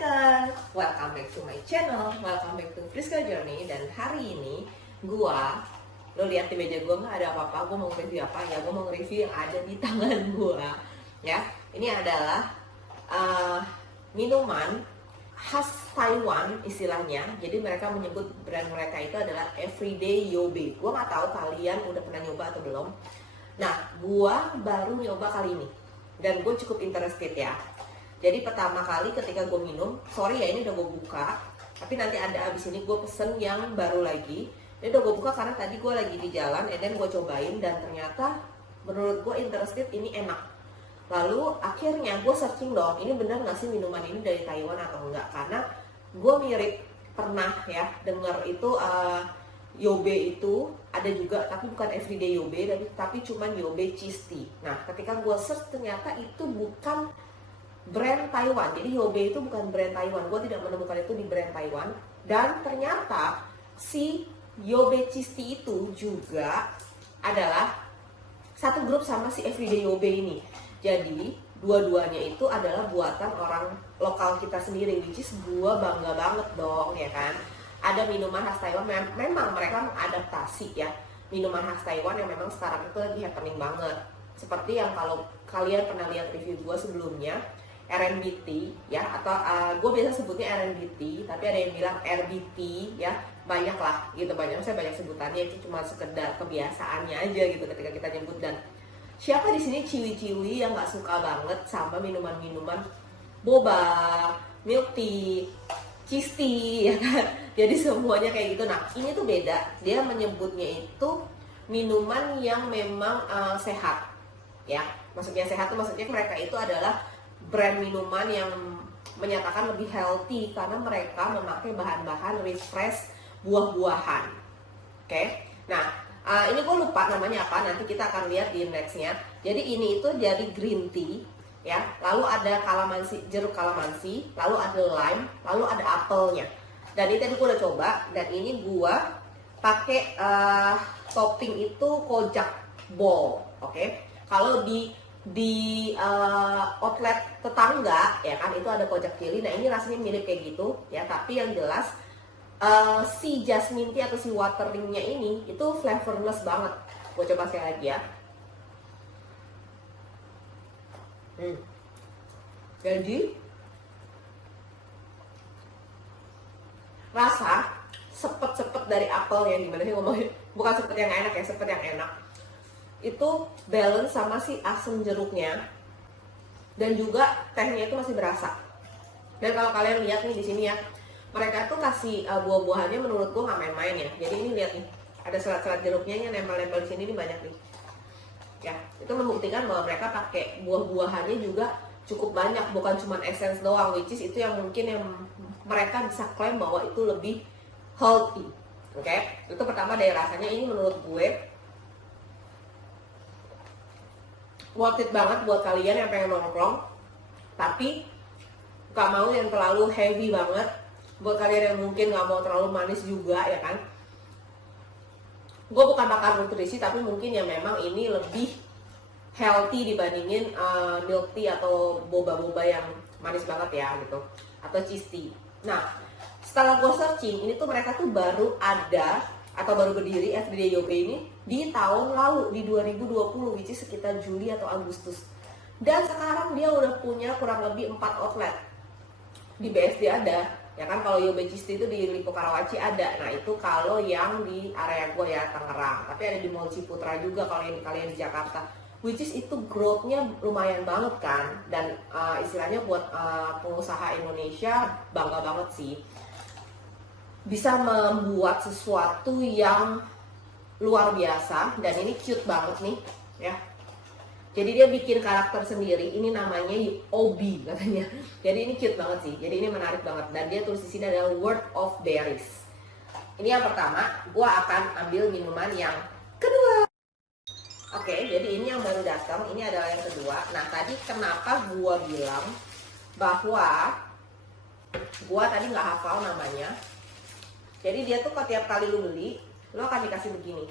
Kak, welcome back to my channel, welcome back to Friska Journey. Dan hari ini lo lihat di meja gua nggak ada apa-apa. Gua mau review apa ya? Gua mau review yang ada di tangan gua. Ya, ini adalah minuman khas Taiwan istilahnya. Jadi mereka menyebut brand mereka itu adalah Everyday Yobe. Gua nggak tahu kalian udah pernah nyoba atau belum. Nah, gua baru nyoba kali ini dan gue cukup interested ya. Jadi pertama kali ketika gue minum, sorry ya ini udah gue buka, tapi nanti ada abis ini gue pesen yang baru lagi. Ini udah gue buka karena tadi gue lagi di jalan, dan gue cobain dan ternyata menurut gue interested, ini enak. Lalu akhirnya gue searching dong, ini bener nggak sih minuman ini dari Taiwan atau enggak? Karena gue mirip pernah ya denger itu Yobe itu ada juga, tapi bukan Everyday Yobe, tapi cuman Yobe Cheese Tea. Nah, ketika gue search ternyata itu bukan brand Taiwan. Jadi Yobe itu bukan brand Taiwan. Gue tidak menemukan itu di brand Taiwan. Dan ternyata si Yobe Cheese Tea itu juga adalah satu grup sama si Everyday Yobe ini. Jadi dua-duanya itu adalah buatan orang lokal kita sendiri, which is gue bangga banget dong ya kan. Ada minuman khas Taiwan, memang mereka mengadaptasi ya minuman khas Taiwan yang memang sekarang itu lagi happening banget. Seperti yang kalau kalian pernah lihat review gue sebelumnya, RMBT ya, atau gue biasa sebutnya RMBT, tapi ada yang bilang RBT ya, banyak lah gitu, saya banyak sebutannya, itu cuma sekedar kebiasaannya aja gitu ketika kita nyebut. Dan siapa di sini ciwi-ciwi yang nggak suka banget sama minuman-minuman boba, milk tea, cheese tea ya kan? Jadi semuanya kayak gitu. Nah ini tuh beda, dia menyebutnya itu minuman yang memang sehat ya. Maksudnya sehat tuh maksudnya mereka itu adalah brand minuman yang menyatakan lebih healthy karena mereka memakai bahan-bahan refresh buah-buahan. Oke. Nah ini gue lupa namanya apa, nanti kita akan lihat di nextnya. Jadi ini itu jadi green tea ya, lalu ada kalamansi, jeruk kalamansi, lalu ada lime, lalu ada apelnya. Dan ini tadi gue udah coba, dan ini gue pakai topping itu kojak ball. Oke. Kalau di outlet tetangga ya kan itu ada kojak chili. Nah ini rasanya mirip kayak gitu ya, tapi yang jelas si jasmine tea atau si wateringnya ini itu flavorless banget. Gue coba sekali lagi ya. Jadi rasa sepet-sepet dari apel yang gimana sih ngomongin, bukan sepet yang enak ya, sepet yang enak itu balance sama si asam jeruknya, dan juga tehnya itu masih berasa. Dan kalau kalian lihat nih di sini ya, mereka tuh kasih buah-buahannya menurut gue nggak main-main ya. Jadi ini lihat nih, ada selat-selat jeruknya yang nempel-nempel di sini nih, banyak nih ya. Itu membuktikan bahwa mereka pakai buah-buahannya juga cukup banyak, bukan cuma essence doang, which is itu yang mungkin yang mereka bisa klaim bahwa itu lebih healthy. Oke. Itu pertama dari rasanya, ini menurut gue worth it banget buat kalian yang pengen nongkrong tapi gak mau yang terlalu heavy banget. Buat kalian yang mungkin gak mau terlalu manis juga ya kan, gue bukan pakar nutrisi, tapi mungkin ya memang ini lebih healthy dibandingin milk tea atau boba-boba yang manis banget ya gitu, atau cheese tea. Nah setelah gue searching, ini tuh mereka tuh baru ada atau baru berdiri Everyday Yobe ini di tahun lalu, di 2020, which is sekitar Juli atau Agustus. Dan sekarang dia udah punya kurang lebih 4 outlet. Di BSD ada, ya kan, kalau Yobe Cheese Tea itu di Lipo Karawaci ada. Nah itu kalau yang di area gue ya, Tangerang. Tapi ada di Mall Ciputra juga kalau yang kalian di Jakarta. Which is itu growth-nya lumayan banget kan. Dan istilahnya buat pengusaha Indonesia bangga banget sih, bisa membuat sesuatu yang luar biasa. Dan ini cute banget nih ya. Jadi dia bikin karakter sendiri, ini namanya Obi katanya. Jadi ini cute banget sih, jadi ini menarik banget. Dan dia tulis di sini adalah World of Berries. Ini yang pertama, gua akan ambil minuman yang kedua. Oke, jadi ini yang baru datang, ini adalah yang kedua. Nah tadi kenapa gua bilang bahwa gua tadi nggak hafal namanya. Jadi dia tuh setiap kali lu beli, lu akan dikasih begini.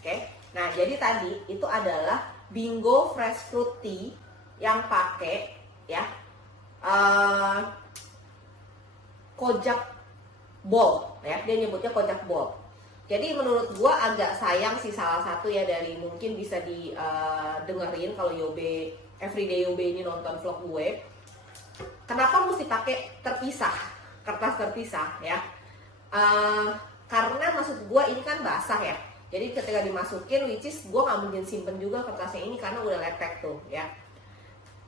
Oke. Nah, jadi tadi itu adalah Bingo Fresh Fruit Tea yang pakai ya Kojak Ball ya, dia nyebutnya Kojak Ball. Jadi menurut gua agak sayang sih salah satu ya dari mungkin bisa didengerin kalau Yobe Everyday Yobe ini nonton vlog gue. Kenapa mesti pakai terpisah, kertas terpisah ya? Karena maksud gue ini kan basah ya. Jadi ketika dimasukin, which is gue nggak mungkin simpen juga kertasnya ini karena udah lepek tuh ya.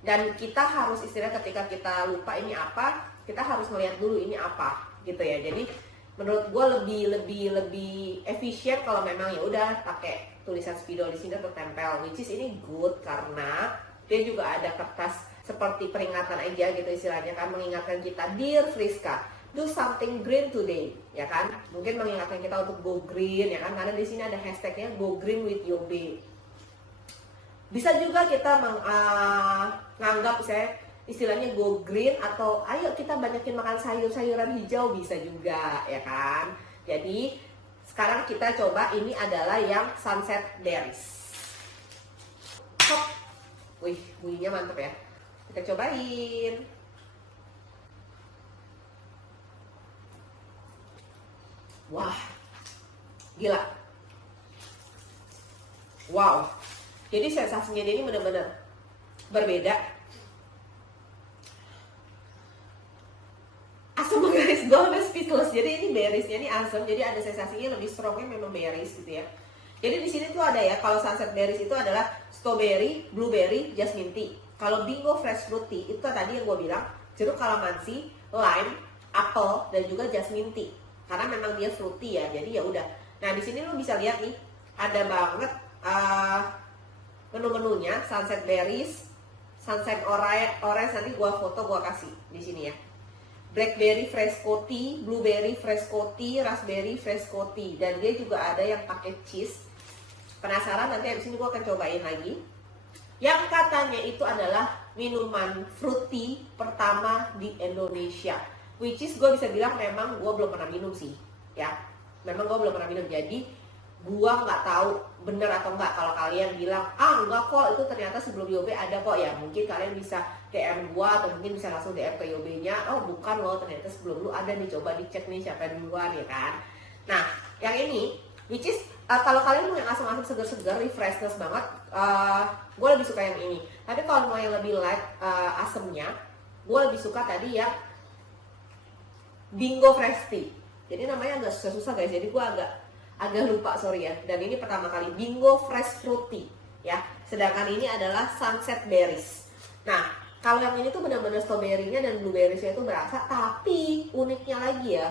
Dan kita harus istilah ketika kita lupa ini apa, kita harus melihat dulu ini apa gitu ya. Jadi menurut gue lebih efisien kalau memang ya udah pakai tulisan spidol di sini tertempel. Which is ini good karena dia juga ada kertas seperti peringatan aja gitu istilahnya kan, mengingatkan kita, Dear Friska, do something green today, ya kan? Mungkin mengingatkan kita untuk go green, ya kan? Karena di sini ada hashtagnya go green with Yobe. Bisa juga kita menganggap saya istilahnya go green atau ayo kita banyakin makan sayur-sayuran hijau, bisa juga, ya kan? Jadi sekarang kita coba ini adalah yang sunset berries. Hop. Wih, bunyinya mantep ya. Kita cobain. Wah, gila. Wow. Jadi sensasinya dia ini benar-benar berbeda. Asam guys, gue udah speechless. Jadi ini berriesnya ini asam, jadi ada sensasinya lebih strongnya memang berries gitu ya. Jadi di sini tuh ada ya, kalau sunset berries itu adalah strawberry, blueberry, jasmine tea. Kalau bingo fresh fruit tea itu tadi yang gue bilang jeruk kalamansi, lime, apel, dan juga jasmine tea. Karena memang dia fruity ya, jadi ya udah. Nah di sini lo bisa lihat nih, ada banget menu-menunya, sunset berries, sunset orange nanti gue foto gue kasih di sini ya. Blackberry fresco tea, blueberry fresco tea, raspberry fresco tea, dan dia juga ada yang pakai cheese. Penasaran nanti abis ini gue akan cobain lagi. Yang katanya itu adalah minuman fruity pertama di Indonesia. Which is gue bisa bilang memang gue belum pernah minum sih, ya. Memang gue belum pernah minum, jadi gue nggak tahu bener atau enggak. Kalau kalian bilang enggak kok itu ternyata sebelum Yobe ada kok, ya mungkin kalian bisa DM gue atau mungkin bisa langsung DM ke Yobe-nya. Oh bukan loh, ternyata sebelum lu ada nih, coba dicek nih siapa duluan ya kan. Nah yang ini which is kalau kalian mau yang asam-asam segar-segar, refreshness banget, gue lebih suka yang ini. Tapi kalau mau yang lebih light asemnya, gue lebih suka tadi ya Bingo Fresh Tea. Jadi namanya agak susah-susah guys, jadi gue agak lupa, sorry ya. Dan ini pertama kali Bingo Fresh Fruit Tea ya. Sedangkan ini adalah Sunset Berries. Nah kalau yang ini tuh benar-benar strawberry-nya dan blueberries-nya itu berasa, tapi uniknya lagi ya,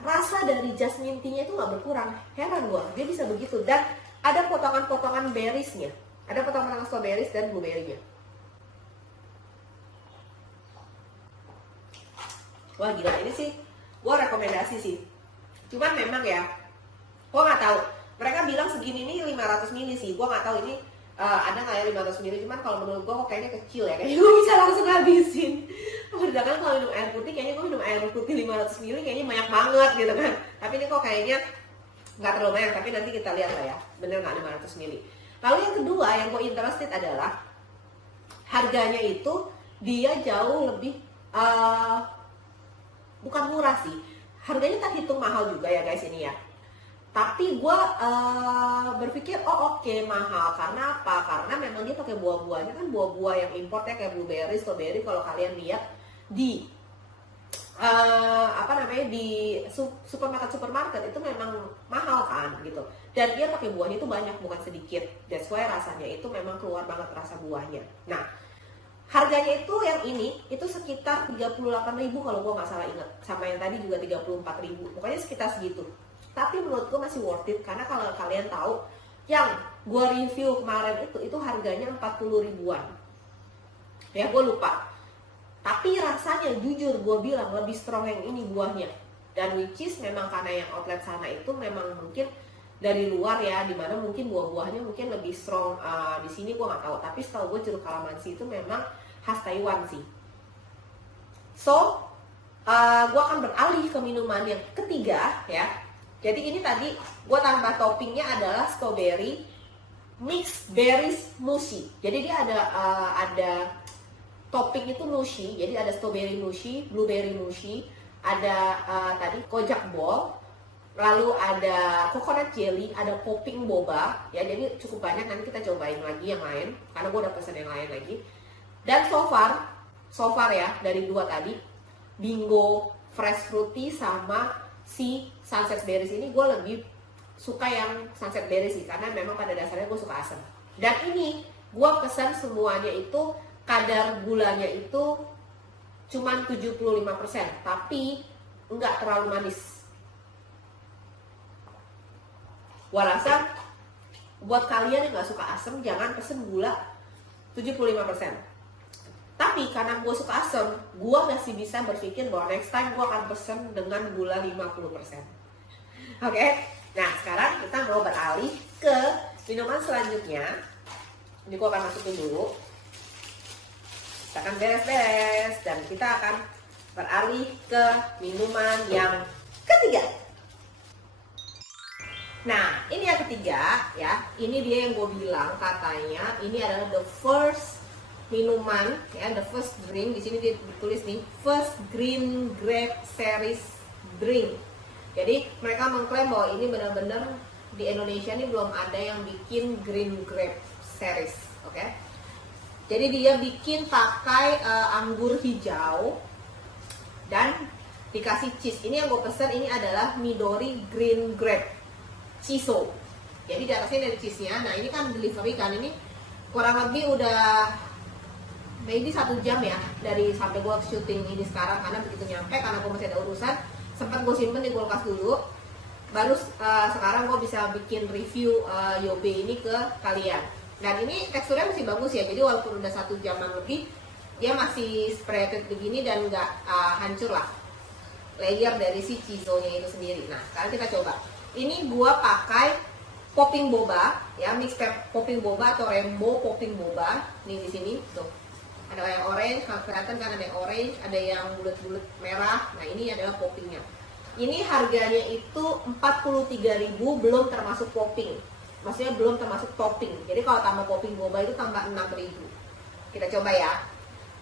rasa dari jasmine tea-nya itu nggak berkurang. Heran gue, dia bisa begitu. Dan ada potongan-potongan berries-nya, ada potongan-potongan strawberries dan blueberry-nya. Wah gila, ini sih gue rekomendasi sih. Cuman memang ya, gue nggak tahu. Mereka bilang segini nih 500 ml sih. Gue nggak tahu ini ada nggak ya 500 ml. Cuman kalau menurut gue kok kayaknya kecil ya. Kayaknya gue bisa langsung habisin. Sedangkan kalau minum air putih, kayaknya gue minum air putih 500 ml kayaknya banyak banget gitu kan. Tapi ini kok kayaknya nggak terlalu banyak. Tapi nanti kita lihat lah ya, bener nggak 500 ml. Lalu yang kedua yang gue interested adalah harganya itu dia jauh lebih bukan murah sih, harganya terhitung mahal juga ya guys ini ya. Tapi gue berpikir oke, mahal karena apa? Karena memang dia pakai buah-buahnya kan, buah-buah yang import ya, kayak blueberry, strawberry. Kalau kalian lihat di di supermarket itu memang mahal kan gitu. Dan dia pakai buahnya itu banyak, bukan sedikit. That's why rasanya itu memang keluar banget rasa buahnya. Nah harganya itu yang ini itu sekitar 38.000 kalau gue nggak salah ingat, sama yang tadi juga 34.000, pokoknya sekitar segitu. Tapi menurut gue masih worth it, karena kalau kalian tahu yang gue review kemarin itu harganya 40 ribuan ya, gue lupa. Tapi rasanya jujur gue bilang lebih strong yang ini buahnya. Dan which is memang karena yang outlet sana itu memang mungkin dari luar ya, dimana mungkin buah-buahnya mungkin lebih strong. Di sini gue nggak tahu, tapi setahu gue jeruk kalamansi itu memang khas Taiwan sih. So gue akan beralih ke minuman yang ketiga ya. Jadi ini tadi gue tambah toppingnya adalah strawberry mixed berries smoothie. Jadi dia ada topping itu mushi, jadi ada strawberry mushi, blueberry mushi, ada tadi kojak ball, lalu ada coconut jelly, ada popping boba, ya jadi cukup banyak. Nanti kita cobain lagi yang lain, karena gue udah pesen yang lain lagi. Dan so far ya dari dua tadi, bingo fresh fruity sama si sunset berries ini, gue lebih suka yang sunset berries sih, karena memang pada dasarnya gue suka asam. Dan ini gue pesan semuanya itu kadar gulanya itu cuman 75%, tapi enggak terlalu manis. Gua rasa buat kalian yang nggak suka asam, jangan pesen gula 75%. Tapi karena gue suka asam, gue masih bisa berpikir bahwa next time gue akan pesen dengan gula 50%. Oke? Nah, sekarang kita mau beralih ke minuman selanjutnya. Ini gue akan masukin dulu. Kita akan beres-beres dan kita akan beralih ke minuman yang ketiga. Nah, ini yang ketiga ya. Ini dia yang gue bilang katanya ini adalah the first minuman ya, the first drink. Di sini dia ditulis nih, first green grape series drink. Jadi mereka mengklaim bahwa ini benar-benar di Indonesia ini belum ada yang bikin green grape series, oke? Jadi dia bikin pakai anggur hijau dan dikasih cheese. Ini yang gue pesen, ini adalah Midori Green Grape Chiso. Jadi di atasnya ada cheese-nya. Nah ini kan delivery kan, ini kurang lebih udah maybe 1 jam ya dari sampai gue syuting ini sekarang, karena begitu nyampe, karena gue masih ada urusan, sempat gue simpen di kulkas dulu. Baru sekarang gue bisa bikin review Yobe ini ke kalian. Dan ini teksturnya masih bagus ya, jadi walaupun udah 1 jaman lebih, dia masih spreaded begini dan nggak hancur lah layer dari si chizo-nya itu sendiri. Nah, sekarang kita coba. Ini gua pakai popping boba, ya mix popping boba atau rainbow popping boba. Nih di sini tuh ada yang orange, kelihatan kan ada yang orange, ada yang bulat-bulat merah. Nah ini adalah poppingnya. Ini harganya itu 43.000 belum termasuk popping. Maksudnya belum termasuk topping. Jadi kalau tambah popping boba itu tambah 6.000. Kita coba ya.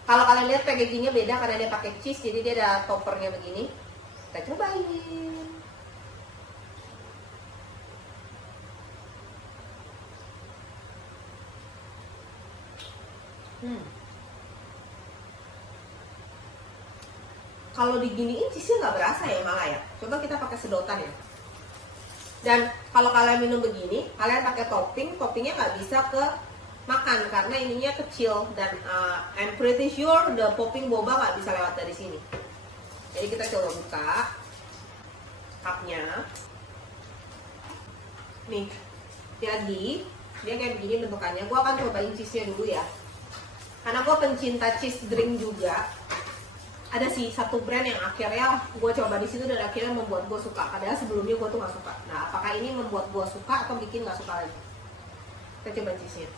Kalau kalian lihat packagingnya beda karena dia pakai cheese, jadi dia ada toppernya begini. Kita cobain. Kalau diginiin cheese-nya nggak berasa ya malah ya. Coba kita pakai sedotan ya. Dan kalau kalian minum begini, kalian pakai topping, toppingnya nggak bisa ke makan karena ininya kecil dan I'm pretty sure the popping boba nggak bisa lewat dari sini. Jadi kita coba buka cupnya. Nih, jadi dia kayak begini bentukannya. Gue akan cobain cheese-nya dulu ya. Karena gue pencinta cheese drink juga. Ada sih satu brand yang akhirnya gue coba di situ dan akhirnya membuat gue suka. Padahal sebelumnya gue tuh nggak suka. Nah, apakah ini membuat gue suka atau bikin nggak suka lagi? Kita coba cheese-nya.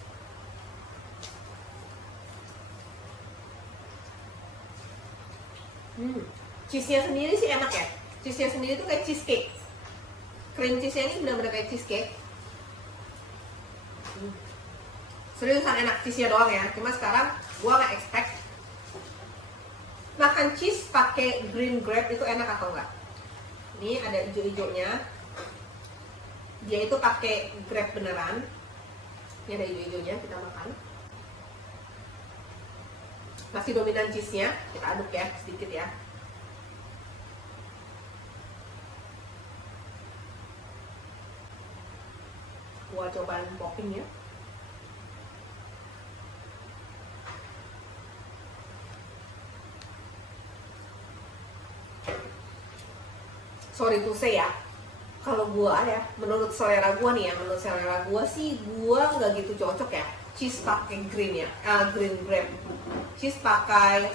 Cheese-nya sendiri sih enak ya. Cheese-nya sendiri tuh kayak cheesecake. Cream cheese-nya ini benar-benar kayak cheesecake. Seriusan enak, cheese-nya doang ya. Cuma sekarang gue nggak expect makan cheese pakai green grape itu enak atau enggak. Ini ada hijau-hijaunya. Dia itu pakai grape beneran. Ini ada hijau-hijaunya, kita makan. Masih dominan cheese-nya, kita aduk ya sedikit ya. Gua cobain poppingnya. Sorry to say ya, kalau gua ya, menurut selera gua nih ya, menurut selera gua sih, gua nggak gitu cocok ya cheese pakai green ya, green grape, cheese pakai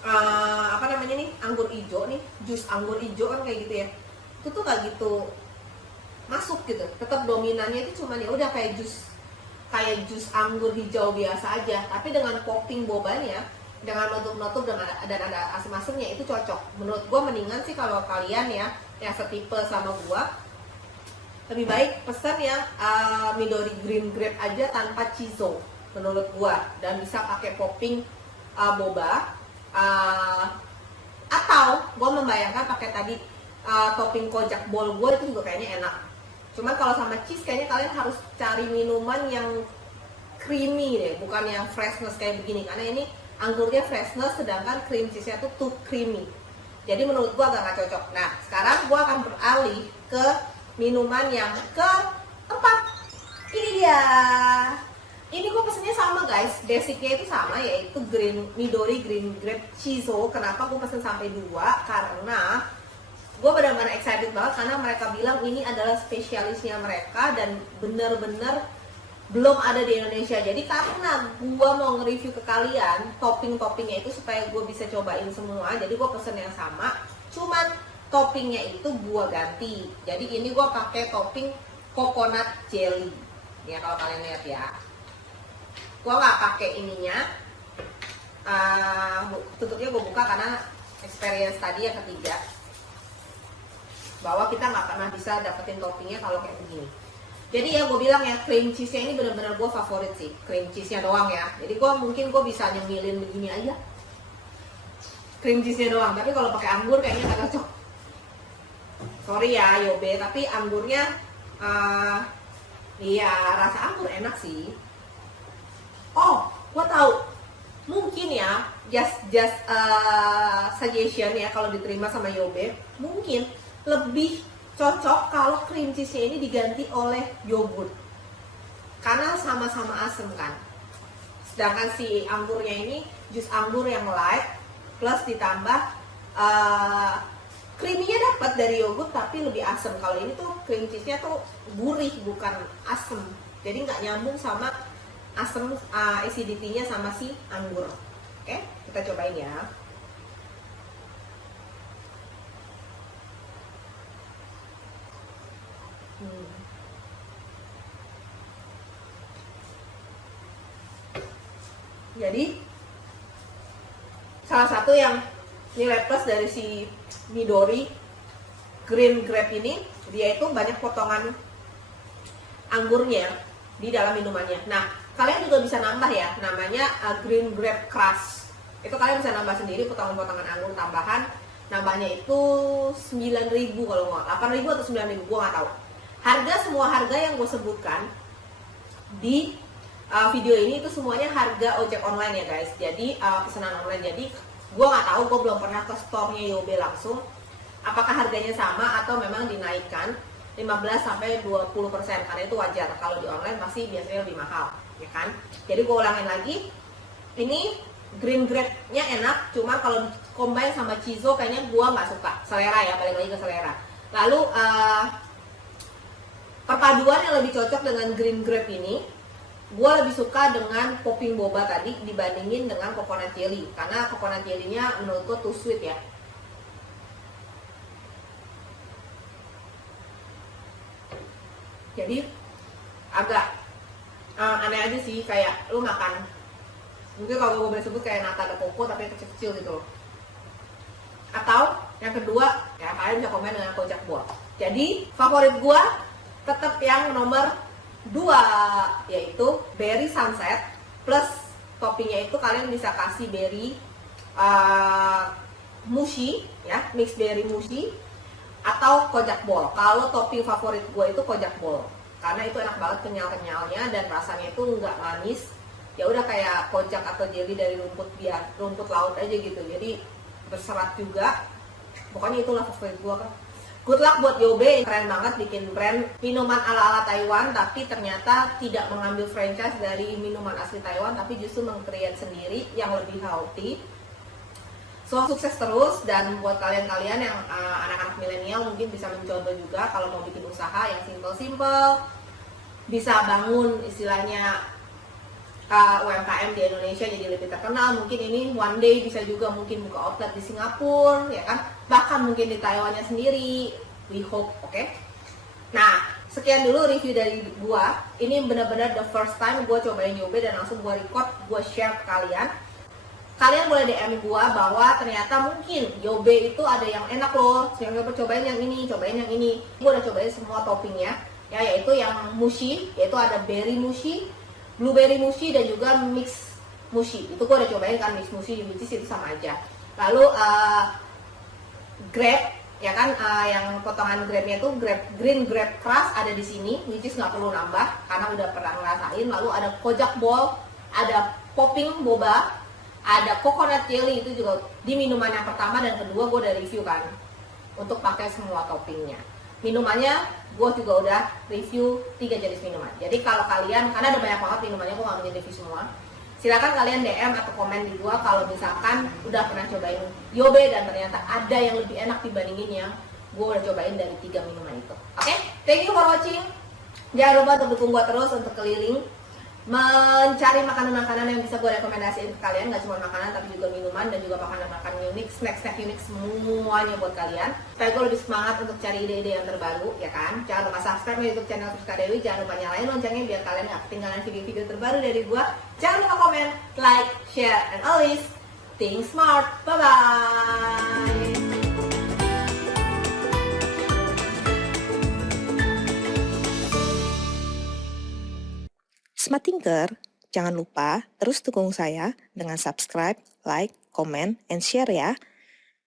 apa namanya nih, anggur hijau nih, jus anggur hijau kan kayak gitu ya, itu tuh nggak gitu masuk gitu. Tetap dominannya itu cuma ya udah kayak jus anggur hijau biasa aja, tapi dengan popping bobanya, dengan nutup-nutup dan ada asam-asamnya, itu cocok. Menurut gue mendingan sih kalau kalian ya yang setipe sama gue, lebih baik pesan yang Midori Green Grape aja tanpa chizo. menurut gua, dan bisa pakai popping boba, atau gua membayangkan pakai tadi topping kojak bol gua itu juga kayaknya enak. Cuman kalau sama cheese kayaknya kalian harus cari minuman yang creamy deh, bukan yang freshness kayak begini, karena ini anggurnya freshness sedangkan cream cheese-nya tuh too creamy. Jadi menurut gua agak nggak cocok. Nah, sekarang gua akan beralih ke minuman yang keempat. Ini dia. Ini gue pesennya sama guys, basicnya itu sama, yaitu Midori Green Grape Shiso. Kenapa gue pesen sampai 2? Karena gue benar-benar excited banget karena mereka bilang ini adalah spesialisnya mereka dan bener-bener belum ada di Indonesia. Jadi karena gue mau nge-review ke kalian topping-toppingnya itu supaya gue bisa cobain semua, jadi gue pesen yang sama, cuman toppingnya itu gue ganti. Jadi ini gue pakai topping coconut jelly ya, kalau kalian lihat ya. Gue nggak pakai ininya, tutupnya gue buka karena experience tadi yang ketiga bahwa kita nggak pernah bisa dapetin toppingnya kalau kayak begini. Jadi ya gue bilang ya, cream cheese-nya ini benar-benar gue favorit sih, cream cheese-nya doang ya. Jadi gue bisa nyemilin begini aja, cream cheese-nya doang. Tapi kalau pakai anggur kayaknya nggak cocok. Sorry ya Yobe, tapi anggurnya iya rasa anggur enak sih. Oh, gue tahu. Mungkin ya, just suggestion ya, kalau diterima sama Yobe, mungkin lebih cocok kalau cream cheese-nya ini diganti oleh yogurt. Karena sama-sama asem kan. Sedangkan si anggurnya ini jus anggur yang light plus ditambah creamy-nya dapat dari yogurt tapi lebih asem. Kalau ini tuh cream cheese-nya tuh gurih bukan asem. Jadi nggak nyambung sama asam acidity-nya sama si anggur. Oke, kita cobain ya. Jadi salah satu yang nilai plus dari si Midori Green Grape ini, dia itu banyak potongan anggurnya di dalam minumannya. Nah, kalian juga bisa nambah ya, namanya Green Grape Crush. Itu kalian bisa nambah sendiri potongan-potongan anggur tambahan. Nambahnya itu 9.000 kalau nggak, 8.000 atau 9.000, gue nggak tahu. Semua harga yang gue sebutkan di video ini itu semuanya harga ojek online ya guys. Jadi pesanan online. Jadi gue nggak tahu, gue belum pernah ke store-nya Yobe langsung. Apakah harganya sama atau memang dinaikkan 15-20%, karena itu wajar. Kalau di online pasti biasanya lebih mahal, ya kan? Jadi gue ulangin lagi, ini green grape-nya enak, cuma kalau combine sama Chizo kayaknya gue nggak suka. Selera ya, balik lagi ke selera. Lalu perpaduan yang lebih cocok dengan green grape ini, gue lebih suka dengan popping boba tadi dibandingin dengan coconut jelly, karena coconut jelly-nya menurut gue too sweet ya. Jadi agak aneh aja sih, kayak lu makan, mungkin kalau gue boleh sebut kayak nata de coco tapi kecil-kecil gitu loh. Atau yang kedua ya, kalian bisa komen dengan kojak buah. Jadi favorit gue tetap yang nomor 2, yaitu berry sunset plus toppingnya itu kalian bisa kasih berry mushi ya, mix berry mushi atau kojak bol. Kalau topping favorit gue itu kojak bol, karena itu enak banget, kenyal-kenyalnya dan rasanya itu nggak manis. Ya udah kayak kojak atau jelly dari rumput laut aja gitu. Jadi berserat juga. Pokoknya itulah favorit gue kan. Good luck buat Yobe, keren banget bikin brand minuman ala-ala Taiwan, tapi ternyata tidak mengambil franchise dari minuman asli Taiwan, tapi justru meng-create sendiri yang lebih healthy. So, sukses terus, dan buat kalian-kalian yang anak-anak milenial mungkin bisa mencontoh juga kalau mau bikin usaha yang simple-simple, bisa bangun istilahnya UMKM di Indonesia jadi lebih terkenal. Mungkin ini one day bisa juga mungkin buka outlet di Singapura, ya kan? Bahkan mungkin di Taiwannya sendiri. We hope, oke? Nah, sekian dulu review dari gua. Ini benar-benar the first time gua cobain Yobe dan langsung gua record, gua share ke kalian. Kalian boleh DM gua bahwa ternyata mungkin Yobe itu ada yang enak loh. Yang cobain yang ini, cobain yang ini. Gua udah cobain semua toppingnya, ya, yaitu yang mushi, yaitu ada berry mushi, blueberry mushi dan juga mix mushi. Itu gue udah cobain kan, mix mushi which is itu sama aja. Lalu grape ya kan, yang potongan grape-nya itu green grape crush ada di sini, which is nggak perlu nambah karena udah pernah ngerasain. Lalu ada kojak ball, ada popping boba, ada coconut jelly, itu juga di minuman yang pertama dan kedua gue udah review kan untuk pakai semua toppingnya. Minumannya gue juga udah review 3 jenis minuman. Jadi kalau kalian, karena ada banyak banget minumannya, gue nggak review semua, silakan kalian DM atau komen di gua kalau misalkan udah pernah cobain Yobe dan ternyata ada yang lebih enak dibandingin yang gua udah cobain dari 3 minuman itu. Oke, thank you for watching. Jangan lupa untuk dukung gua terus untuk keliling mencari makanan-makanan yang bisa gue rekomendasiin ke kalian. Gak cuma makanan tapi juga minuman dan juga makanan-makanan unik, snack-snack unik semuanya buat kalian. Supaya gue lebih semangat untuk cari ide-ide yang terbaru, ya kan. Jangan lupa subscribe YouTube channel Friska Dewi. Jangan lupa nyalain loncengnya biar kalian gak ketinggalan video-video terbaru dari gue. Jangan lupa komen, like, share, and always think smart. Bye-bye. Smart Thinker, jangan lupa terus dukung saya dengan subscribe, like, comment, and share ya.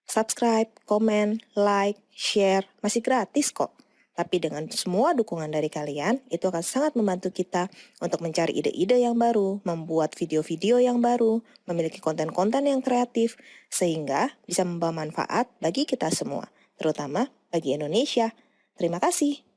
Subscribe, comment, like, share, masih gratis kok. Tapi dengan semua dukungan dari kalian, itu akan sangat membantu kita untuk mencari ide-ide yang baru, membuat video-video yang baru, memiliki konten-konten yang kreatif, sehingga bisa membawa manfaat bagi kita semua, terutama bagi Indonesia. Terima kasih.